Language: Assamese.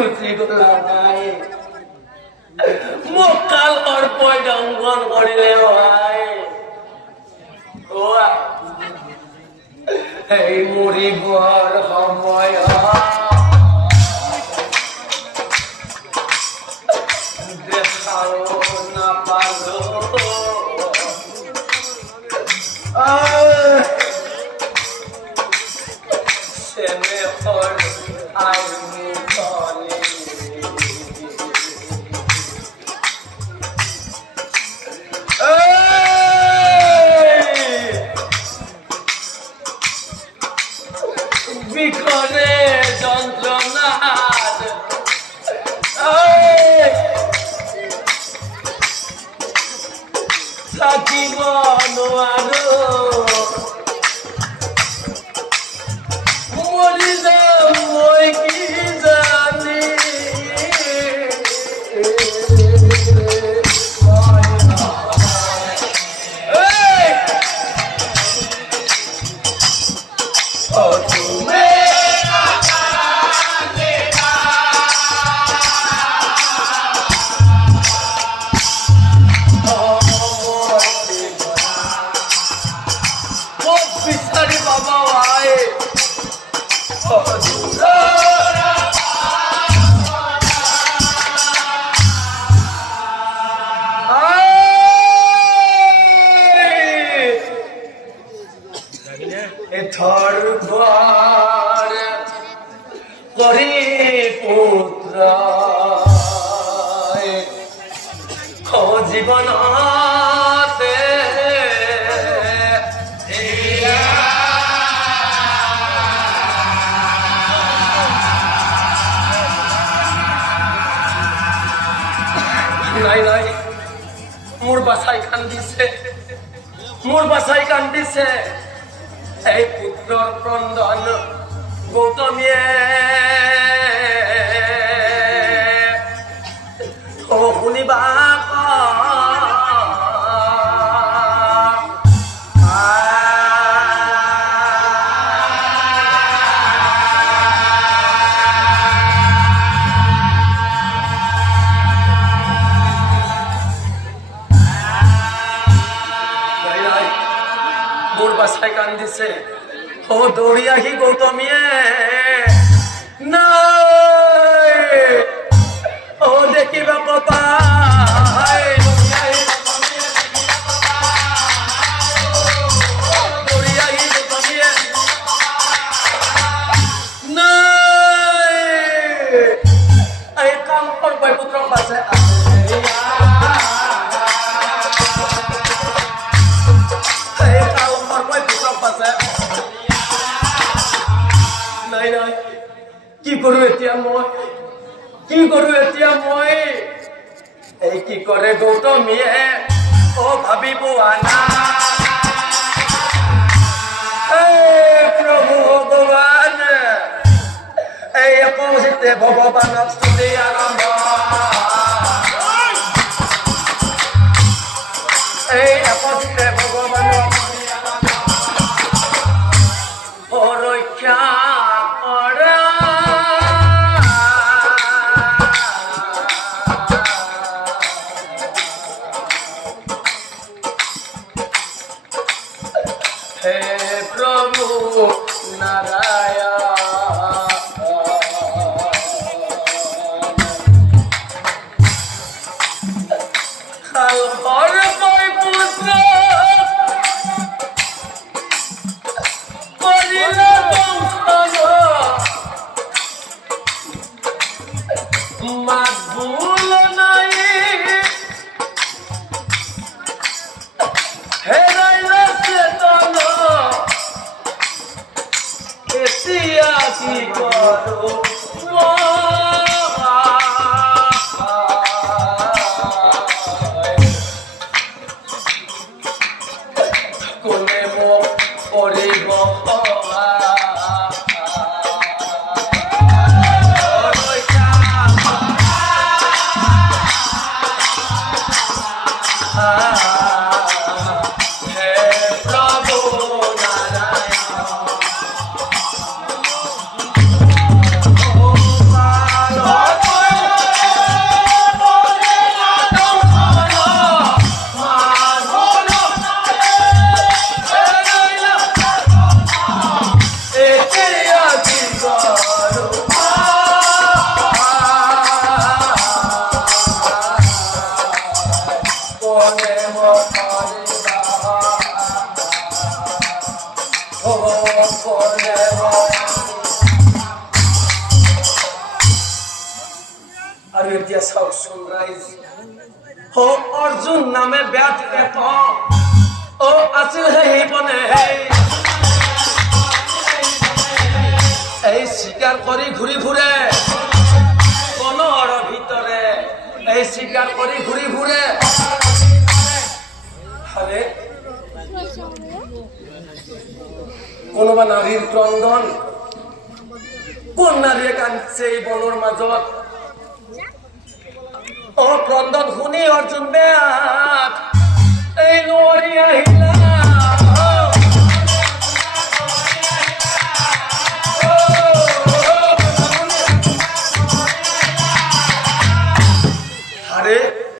খুশি করলাম ভাই মোক কাল অর্পয় অঙ্কন করিলে ভাই ও এই মরিবর সময় দেখাও না পালো সেনে হর আইনি তলে বিখরে যন্ত্রণার থাকিব নোৱাৰো মৰি যাম মই কি জানি জীবনতে নাই নাই মোৰ বাছাই কান্দিছে এই পুত্ৰৰ ক্ৰন্দন গৌতমীয়ে শুনিবা মোৰ বাছাই কান্দিছে ও দৌৰি আহি গৌতমীয়ে নাই ও দেখিবা কপা দৌৰি আহি গৌতমীয়ে নাই এই কাম কৰবাই পুত্ৰক বাছে নাই নাই কি কৰো এতিয়া মই এই কি কৰে গৌতমীয়ে ও ভাবিব আনা প্ৰভু ভগৱান এই অপজিতে ভগৱানক স্তুতি আৰম্ভ এই অপজিতে ভগৱানক ৰক্ষা কৰা হে প্ৰভু নাৰায়ণ আৰু এতিয়া চাওকচোন ৰাইজ অৰ্জুন নামে ব্যাত এত আছিল সেই বনে এই চিকাৰ কৰি ঘূৰি ফুৰে বনৰ ভিতৰে এই চিকাৰ কৰি ঘূৰি ফুৰে আৰে কোনোবা নাৰীৰ ক্ৰন্দন কোন নাৰীয়ে কান্দিছে এই বনৰ মাজত ক্ৰন্দন শুনি অৰ্জুন বেয়াত এই নৰি আহিলা